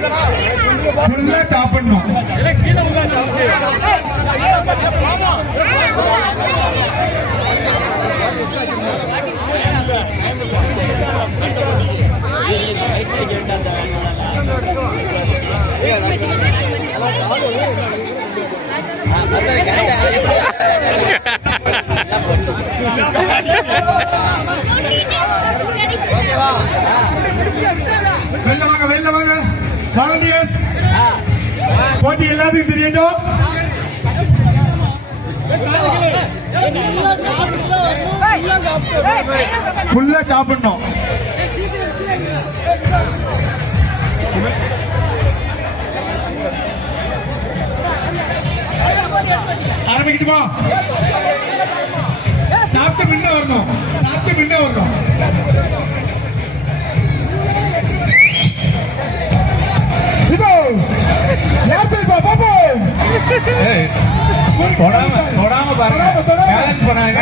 ஃபுல்லா சாப்பிடணும். வெளில வாங்க வாலண்டியர்ஸ். போட்டி எல்லாத்துக்கும் தெரியட்டும். ஃபுல்லா சாப்பிடணும். ஆரம்பிக்கட்டுமா? சாப்பிட்டு முன்ன வரணும். சாப்பிட்டு முன்ன வரணும். இதோ யார் செய்வா பாப்பா? தொடாம பாருங்க. பேலன்ஸ் பண்ணாங்க.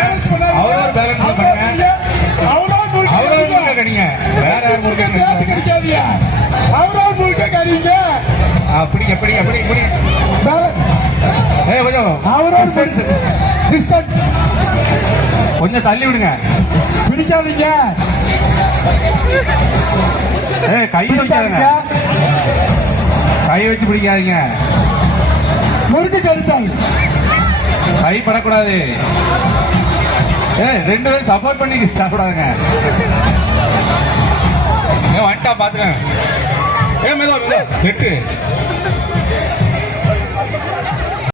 அவரோட பேலன்ஸ் பண்ணுங்க. அவரோட கடிங்க. வேற யார் முருகன் கடிக்காதீங்க. அவரோட முருகன் கடிங்க. அப்படி எப்படி எப்படி எப்படி கொஞ்சம் தள்ளி விடுங்க. பிடிக்காதீங்க. கை வைக்காதீங்க. கை வச்சு பிடிக்காதீங்க. முறுக்கு கடித்தால் கை படக்கூடாது. ரெண்டு பேரும் சப்போர்ட் பண்ணி சாப்பிடாதுங்க. வந்துட்டா பாத்துக்கங்க. மெதுவா செட்டு